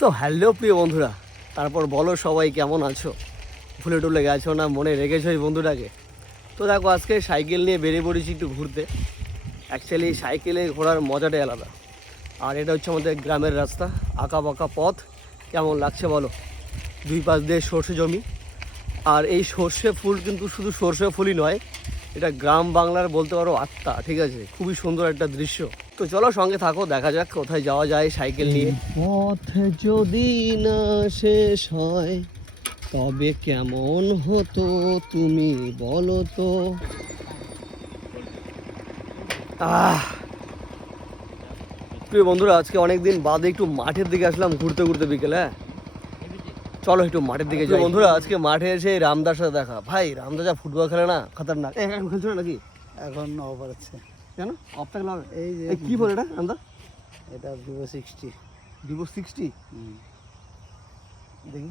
So hello প্রিয় বন্ধুরা, তারপর বলো সবাই কেমন আছো? ভুলে টুলে গেছো না, মনে রেখেছো এই বন্ধুটাকে? তো দেখো, আজকে সাইকেল নিয়ে বেরিয়ে পড়েছি একটু ঘুরতে। অ্যাকচুয়ালি সাইকেলে ঘোরার মজাটাই আলাদা। আর এটা হচ্ছে আমাদের গ্রামের রাস্তা, আঁকা বাঁকা পথ। কেমন লাগছে বলো? দুই পাশ দিয়ে সর্ষে জমি। আর এই সর্ষে ফুল কিন্তু শুধু সর্ষে ফুলই নয়, এটা গ্রাম বাংলার বলতে পারো আত্মা। ঠিক আছে, খুবই সুন্দর একটা দৃশ্য। তো চলো সঙ্গে থাকো, দেখা যাক কোথায় যাওয়া যায় সাইকেল নিয়ে। পথ যদি না শেষ হয় তবে কেমন হতো তুমি বলো তো। প্রিয় বন্ধুরা, আজকে অনেকদিন বাদে একটু মাঠের দিকে আসলাম ঘুরতে ঘুরতে বিকেলে। চলো একটু মাঠের দিকে যাই। বন্ধুরা, আজকে মাঠে এসে রামদার সাথে দেখা। ভাই, রামদা যা ফুটবল খেলে না, খতরনাক। এখন খেলছো না নাকি? এখন অফার আছে। কেন অফ থাকলে হবে? এই যে কি বলে এটা রামদা? এটা Vivo 60। Vivo 60? দেখি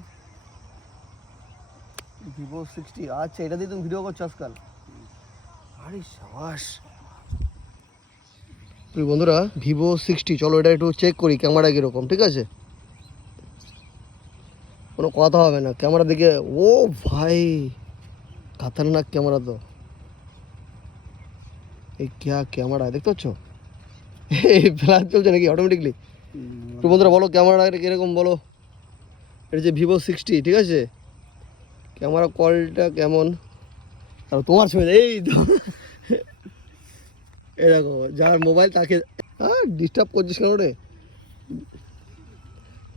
Vivo 60। আচ্ছা, এটা দিয়ে তুমি ভিডিও করছো আজকাল? আরে সাবাস। তুই বন্ধুরা, Vivo 60, চলো এটা একটু চেক করি ক্যামেরা কীরকম। ঠিক আছে, কোনো কথা হবে না ক্যামেরা দিকে। ও ভাই, খতরনাক ক্যামেরা তো। এই ক্যামেরা দেখতে পাচ্ছ? এই ফ্ল্যাশ চলছে নাকি অটোমেটিকলি? তো বন্ধুরা বলো, ক্যামেরা কীরকম বলো? এটা যে Vivo 60, ঠিক আছে, ক্যামেরা কোয়ালিটিটা কেমন? আর তোমার ছবি এই দেখো, যার মোবাইল তাকে ডিস্টার্ব করছিস কেন রে?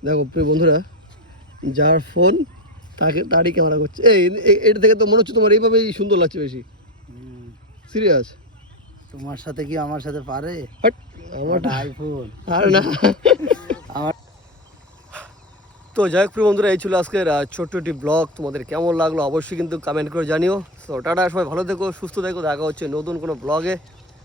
দেখো প্রিয় বন্ধুরা, যার ফোন তারই ক্যামেরা করছে। এটা থেকে তো মনে হচ্ছে তোমার এইভাবেই সুন্দর লাগছে বেশি। সিরিয়াস? তোমার সাথে কি আমার সাথে পারে? আমার আইফোন আর না। আমার তো যাই হোক প্রিয় বন্ধুরা, এই ছিল আজকের ছোট্ট একটি ব্লগ। তোমাদের কেমন লাগলো অবশ্যই কিন্তু কমেন্ট করে জানিও। তো টাটা, সবাই ভালো থেকো, সুস্থ থেকো, দেখা হচ্ছে নতুন কোনো ব্লগে।